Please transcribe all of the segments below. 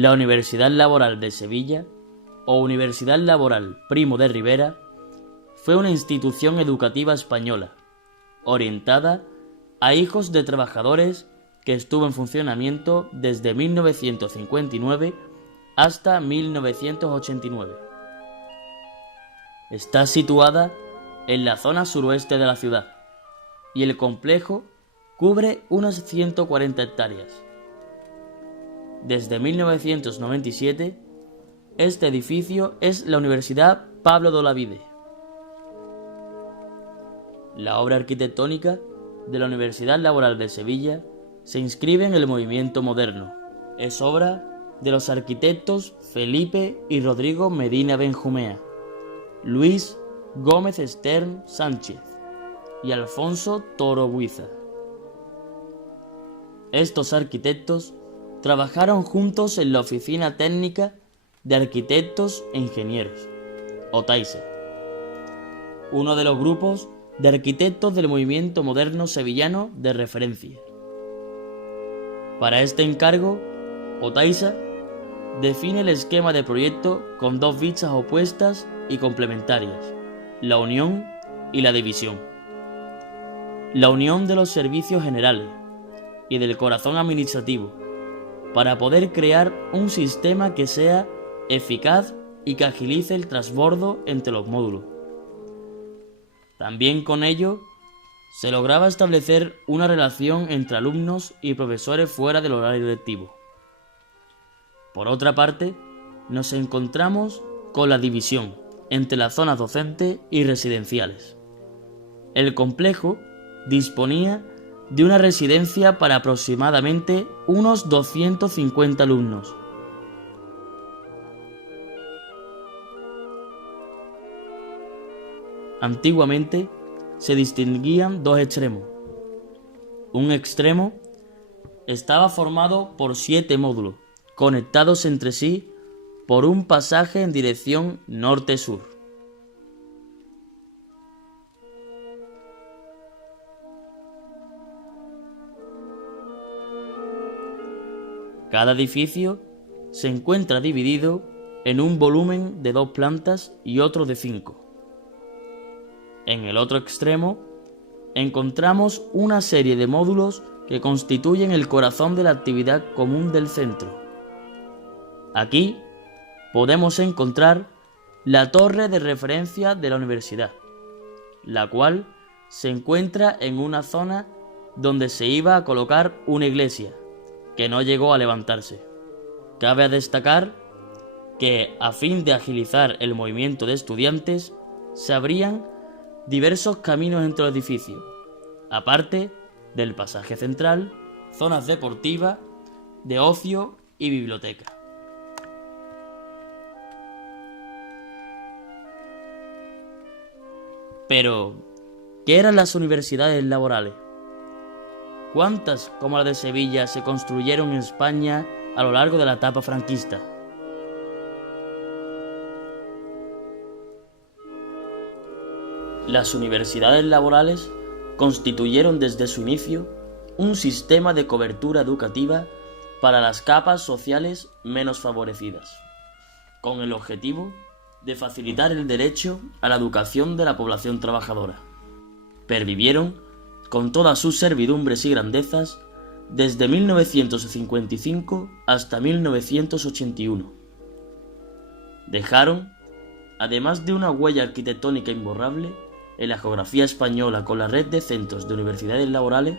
La Universidad Laboral de Sevilla, o Universidad Laboral Primo de Rivera, fue una institución educativa española, orientada a hijos de trabajadores que estuvo en funcionamiento desde 1959 hasta 1989. Está situada en la zona suroeste de la ciudad y el complejo cubre unas 140 hectáreas. Desde 1997, este edificio es la Universidad Pablo de Olavide. La obra arquitectónica de la Universidad Laboral de Sevilla se inscribe en el movimiento moderno. Es obra de los arquitectos Felipe y Rodrigo Medina Benjumea, Luis Gómez Stern Sánchez y Alfonso Toro Buiza. Estos arquitectos trabajaron juntos en la Oficina Técnica de Arquitectos e Ingenieros, OTAISE, uno de los grupos de arquitectos del movimiento moderno sevillano de referencia. Para este encargo, OTAISE define el esquema de proyecto con dos vistas opuestas y complementarias: la unión y la división. La unión de los servicios generales y del corazón administrativo, para poder crear un sistema que sea eficaz y que agilice el transbordo entre los módulos. También con ello se lograba establecer una relación entre alumnos y profesores fuera del horario lectivo. Por otra parte, nos encontramos con la división entre las zonas docentes y residenciales. El complejo disponía de una residencia para aproximadamente unos 250 alumnos. Antiguamente se distinguían dos extremos. Un extremo estaba formado por 7 módulos, conectados entre sí por un pasaje en dirección norte-sur. Cada edificio se encuentra dividido en un volumen de 2 plantas y otro de 5. En el otro extremo encontramos una serie de módulos que constituyen el corazón de la actividad común del centro. Aquí podemos encontrar la torre de referencia de la universidad, la cual se encuentra en una zona donde se iba a colocar una iglesia, que no llegó a levantarse. Cabe destacar que, a fin de agilizar el movimiento de estudiantes, se abrían diversos caminos entre los edificios, aparte del pasaje central, zonas deportivas, de ocio y biblioteca. Pero, ¿qué eran las universidades laborales? ¿Cuántas, como la de Sevilla, se construyeron en España a lo largo de la etapa franquista? Las universidades laborales constituyeron desde su inicio un sistema de cobertura educativa para las capas sociales menos favorecidas, con el objetivo de facilitar el derecho a la educación de la población trabajadora. Pervivieron con todas sus servidumbres y grandezas desde 1955 hasta 1981. Dejaron, además de una huella arquitectónica imborrable en la geografía española con la red de centros de universidades laborales,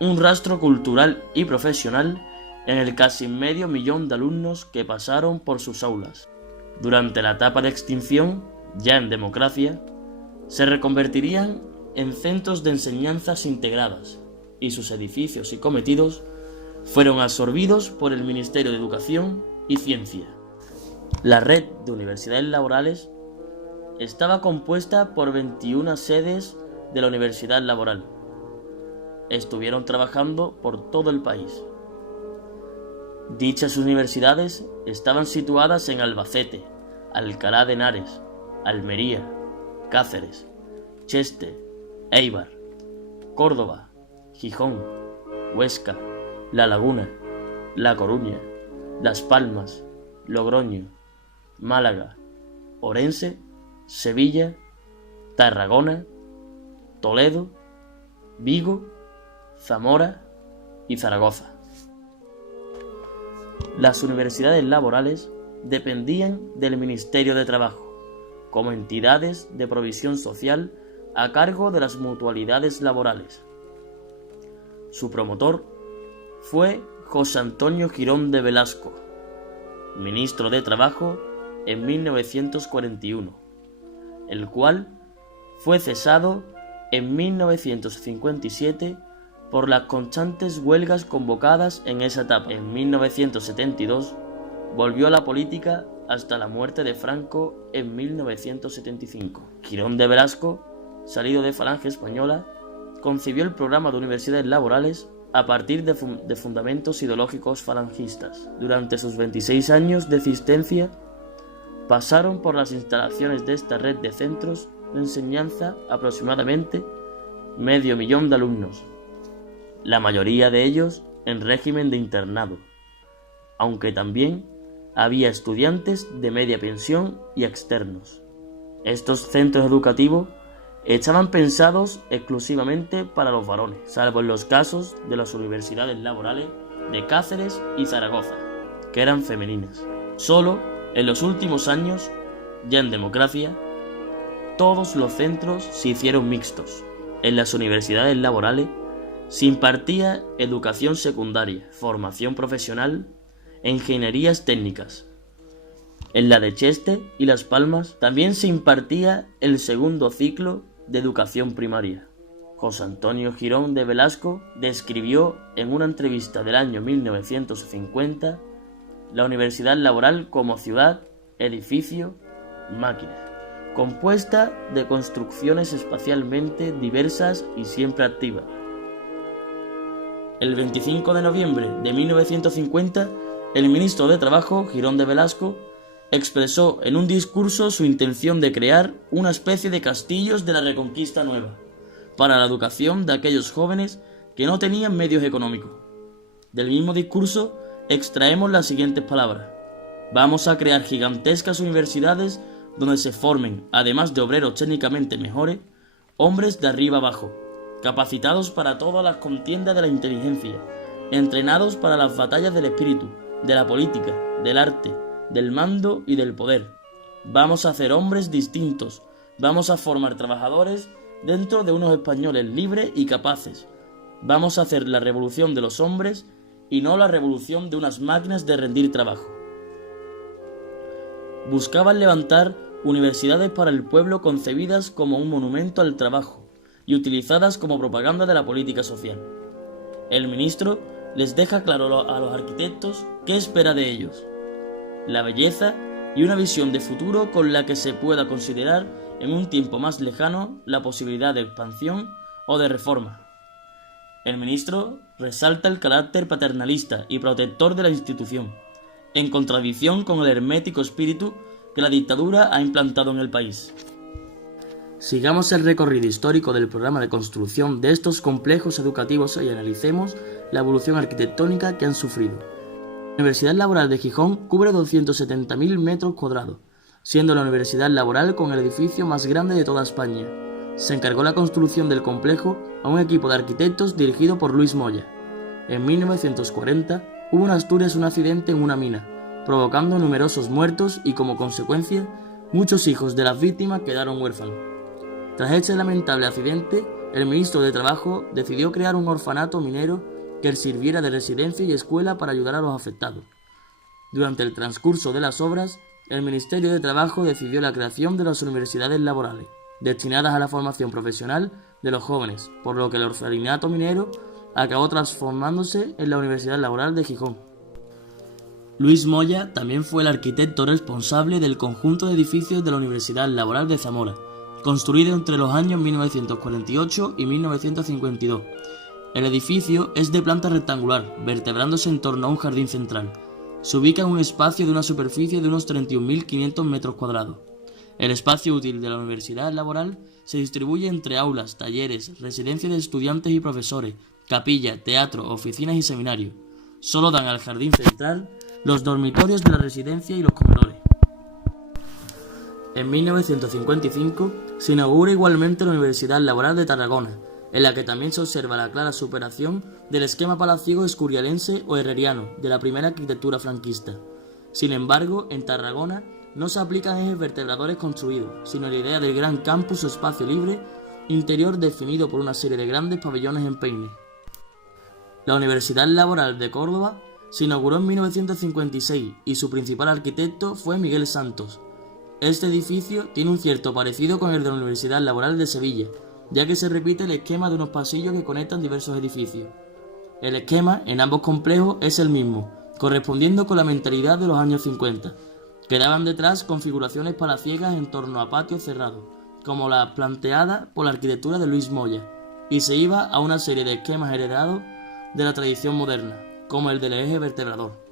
un rastro cultural y profesional en el casi medio millón de alumnos que pasaron por sus aulas. Durante la etapa de extinción, ya en democracia, se reconvertirían en centros de enseñanzas integradas y sus edificios y cometidos fueron absorbidos por el Ministerio de Educación y Ciencia. La red de universidades laborales estaba compuesta por 21 sedes de la Universidad Laboral. Estuvieron trabajando por todo el país. Dichas universidades estaban situadas en Albacete, Alcalá de Henares, Almería, Cáceres, Cheste, Éibar, Córdoba, Gijón, Huesca, La Laguna, La Coruña, Las Palmas, Logroño, Málaga, Orense, Sevilla, Tarragona, Toledo, Vigo, Zamora y Zaragoza. Las universidades laborales dependían del Ministerio de Trabajo, como entidades de provisión social a cargo de las mutualidades laborales. Su promotor fue José Antonio Girón de Velasco, ministro de Trabajo en 1941, el cual fue cesado en 1957 por las constantes huelgas convocadas en esa etapa. En 1972 volvió a la política hasta la muerte de Franco en 1975. Girón de Velasco, salido de Falange Española, concibió el programa de universidades laborales a partir de fundamentos ideológicos falangistas. Durante sus 26 años de existencia, pasaron por las instalaciones de esta red de centros de enseñanza aproximadamente 500.000 de alumnos, la mayoría de ellos en régimen de internado, aunque también había estudiantes de media pensión y externos. Estos centros educativos estaban pensados exclusivamente para los varones, salvo en los casos de las universidades laborales de Cáceres y Zaragoza, que eran femeninas. Solo en los últimos años, ya en democracia, todos los centros se hicieron mixtos. En las universidades laborales se impartía educación secundaria, formación profesional e ingenierías técnicas. En la de Cheste y Las Palmas también se impartía el segundo ciclo de educación primaria. José Antonio Girón de Velasco describió en una entrevista del año 1950 la universidad laboral como ciudad, edificio, máquina, compuesta de construcciones espacialmente diversas y siempre activas. El 25 de noviembre de 1950, el ministro de Trabajo, Girón de Velasco, expresó en un discurso su intención de crear una especie de castillos de la Reconquista Nueva para la educación de aquellos jóvenes que no tenían medios económicos. Del mismo discurso extraemos las siguientes palabras: vamos a crear gigantescas universidades donde se formen, además de obreros técnicamente mejores, hombres de arriba abajo, capacitados para todas las contiendas de la inteligencia, entrenados para las batallas del espíritu, de la política, del arte, del mando y del poder. Vamos a hacer hombres distintos, vamos a formar trabajadores dentro de unos españoles libres y capaces. Vamos a hacer la revolución de los hombres y no la revolución de unas máquinas de rendir trabajo. Buscaban levantar universidades para el pueblo concebidas como un monumento al trabajo y utilizadas como propaganda de la política social. El ministro les deja claro a los arquitectos qué espera de ellos: la belleza y una visión de futuro con la que se pueda considerar en un tiempo más lejano la posibilidad de expansión o de reforma. El ministro resalta el carácter paternalista y protector de la institución, en contradicción con el hermético espíritu que la dictadura ha implantado en el país. Sigamos el recorrido histórico del programa de construcción de estos complejos educativos y analicemos la evolución arquitectónica que han sufrido. La Universidad Laboral de Gijón cubre 270.000 metros cuadrados, siendo la universidad laboral con el edificio más grande de toda España. Se encargó la construcción del complejo a un equipo de arquitectos dirigido por Luis Moya. En 1940 hubo en Asturias un accidente en una mina, provocando numerosos muertos y, como consecuencia, muchos hijos de las víctimas quedaron huérfanos. Tras este lamentable accidente, el ministro de Trabajo decidió crear un orfanato minero que sirviera de residencia y escuela para ayudar a los afectados. Durante el transcurso de las obras, el Ministerio de Trabajo decidió la creación de las universidades laborales, destinadas a la formación profesional de los jóvenes, por lo que el orfanato minero acabó transformándose en la Universidad Laboral de Gijón. Luis Moya también fue el arquitecto responsable del conjunto de edificios de la Universidad Laboral de Zamora, construido entre los años 1948 y 1952. El edificio es de planta rectangular, vertebrándose en torno a un jardín central. Se ubica en un espacio de una superficie de unos 31.500 metros cuadrados. El espacio útil de la Universidad Laboral se distribuye entre aulas, talleres, residencias de estudiantes y profesores, capilla, teatro, oficinas y seminarios. Solo dan al jardín central los dormitorios de la residencia y los comedores. En 1955 se inaugura igualmente la Universidad Laboral de Tarragona, en la que también se observa la clara superación del esquema palaciego escurialense o herreriano de la primera arquitectura franquista. Sin embargo, en Tarragona no se aplican ejes vertebradores construidos, sino la idea del gran campus o espacio libre interior definido por una serie de grandes pabellones en peine. La Universidad Laboral de Córdoba se inauguró en 1956 y su principal arquitecto fue Miguel Santos. Este edificio tiene un cierto parecido con el de la Universidad Laboral de Sevilla, ya que se repite el esquema de unos pasillos que conectan diversos edificios. El esquema en ambos complejos es el mismo, correspondiendo con la mentalidad de los años 50. Quedaban detrás configuraciones palaciegas en torno a patios cerrados, como la planteada por la arquitectura de Luis Moya, y se iba a una serie de esquemas heredados de la tradición moderna, como el del eje vertebrador.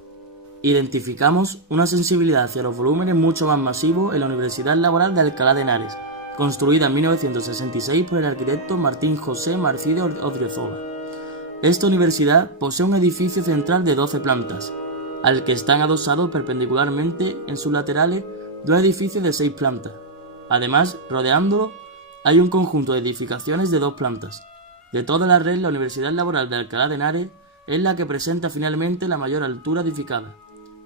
Identificamos una sensibilidad hacia los volúmenes mucho más masivos en la Universidad Laboral de Alcalá de Henares, construida en 1966 por el arquitecto Martín José Marcide Odriozola. Esta universidad posee un edificio central de 12 plantas, al que están adosados perpendicularmente en sus laterales dos edificios de 6 plantas. Además, rodeándolo, hay un conjunto de edificaciones de 2 plantas. De toda la red, la Universidad Laboral de Alcalá de Henares es la que presenta finalmente la mayor altura edificada.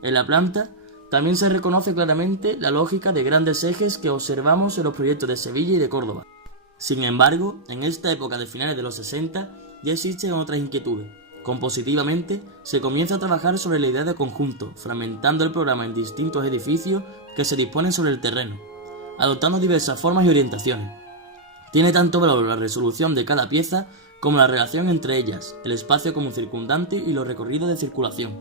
En la planta también se reconoce claramente la lógica de grandes ejes que observamos en los proyectos de Sevilla y de Córdoba. Sin embargo, en esta época de finales de los 60 ya existen otras inquietudes. Compositivamente, se comienza a trabajar sobre la idea de conjunto, fragmentando el programa en distintos edificios que se disponen sobre el terreno, adoptando diversas formas y orientaciones. Tiene tanto valor la resolución de cada pieza como la relación entre ellas, el espacio común circundante y los recorridos de circulación.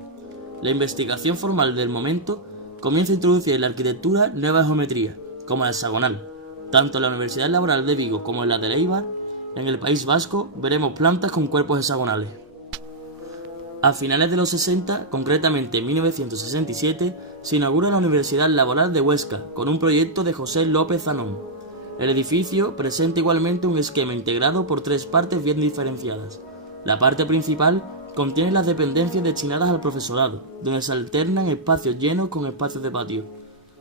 La investigación formal del momento comienza a introducir en la arquitectura nuevas geometrías, como la hexagonal. Tanto en la Universidad Laboral de Vigo como en la de Eibar, en el País Vasco, veremos plantas con cuerpos hexagonales. A finales de los 60, concretamente en 1967, se inaugura la Universidad Laboral de Huesca, con un proyecto de José López Zanón. El edificio presenta igualmente un esquema integrado por 3 partes bien diferenciadas. La parte principal contiene las dependencias destinadas al profesorado, donde se alternan espacios llenos con espacios de patio.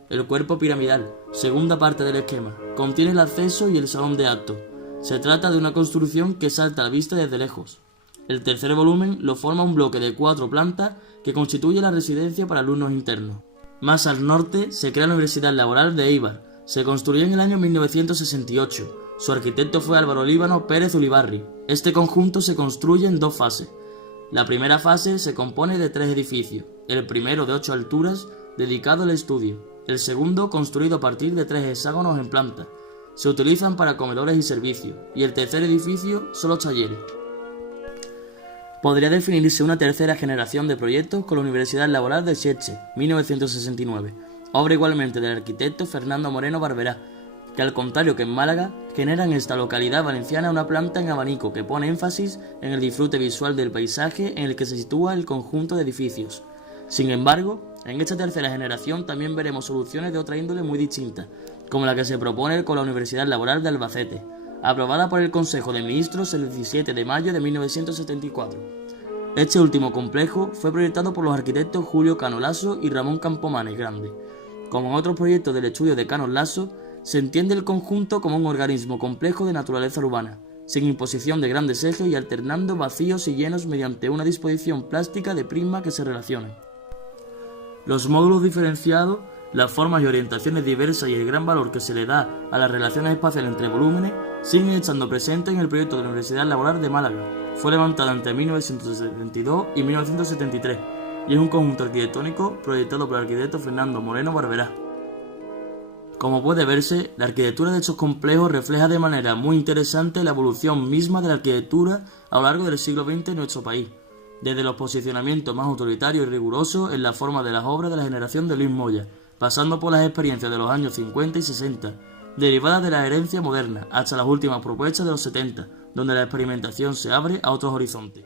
El cuerpo piramidal, segunda parte del esquema, contiene el acceso y el salón de actos. Se trata de una construcción que salta a la vista desde lejos. El tercer volumen lo forma un bloque de 4 plantas que constituye la residencia para alumnos internos. Más al norte se crea la Universidad Laboral de Eibar. Se construyó en el año 1968. Su arquitecto fue Álvaro Líbano Pérez Ulibarri. Este conjunto se construye en 2 fases. La primera fase se compone de 3 edificios, el primero de 8 alturas, dedicado al estudio, el segundo construido a partir de 3 hexágonos en planta, se utilizan para comedores y servicios, y el tercer edificio son los talleres. Podría definirse una tercera generación de proyectos con la Universidad Laboral de Sitges, 1969, obra igualmente del arquitecto Fernando Moreno Barberá, que al contrario que en Málaga, genera en esta localidad valenciana una planta en abanico que pone énfasis en el disfrute visual del paisaje en el que se sitúa el conjunto de edificios. Sin embargo, en esta tercera generación también veremos soluciones de otra índole muy distinta, como la que se propone con la Universidad Laboral de Albacete, aprobada por el Consejo de Ministros el 17 de mayo de 1974. Este último complejo fue proyectado por los arquitectos Julio Cano Lasso y Ramón Campomanes Grande. Como en otros proyectos del estudio de Cano Lasso, se entiende el conjunto como un organismo complejo de naturaleza urbana, sin imposición de grandes ejes y alternando vacíos y llenos mediante una disposición plástica de prismas que se relacionan. Los módulos diferenciados, las formas y orientaciones diversas y el gran valor que se le da a las relaciones espaciales entre volúmenes siguen estando presentes en el proyecto de la Universidad Laboral de Málaga. Fue levantada entre 1972 y 1973 y es un conjunto arquitectónico proyectado por el arquitecto Fernando Moreno Barberá. Como puede verse, la arquitectura de estos complejos refleja de manera muy interesante la evolución misma de la arquitectura a lo largo del siglo XX en nuestro país, desde los posicionamientos más autoritarios y rigurosos en la forma de las obras de la generación de Luis Moya, pasando por las experiencias de los años 50 y 60, derivadas de la herencia moderna, hasta las últimas propuestas de los 70, donde la experimentación se abre a otros horizontes.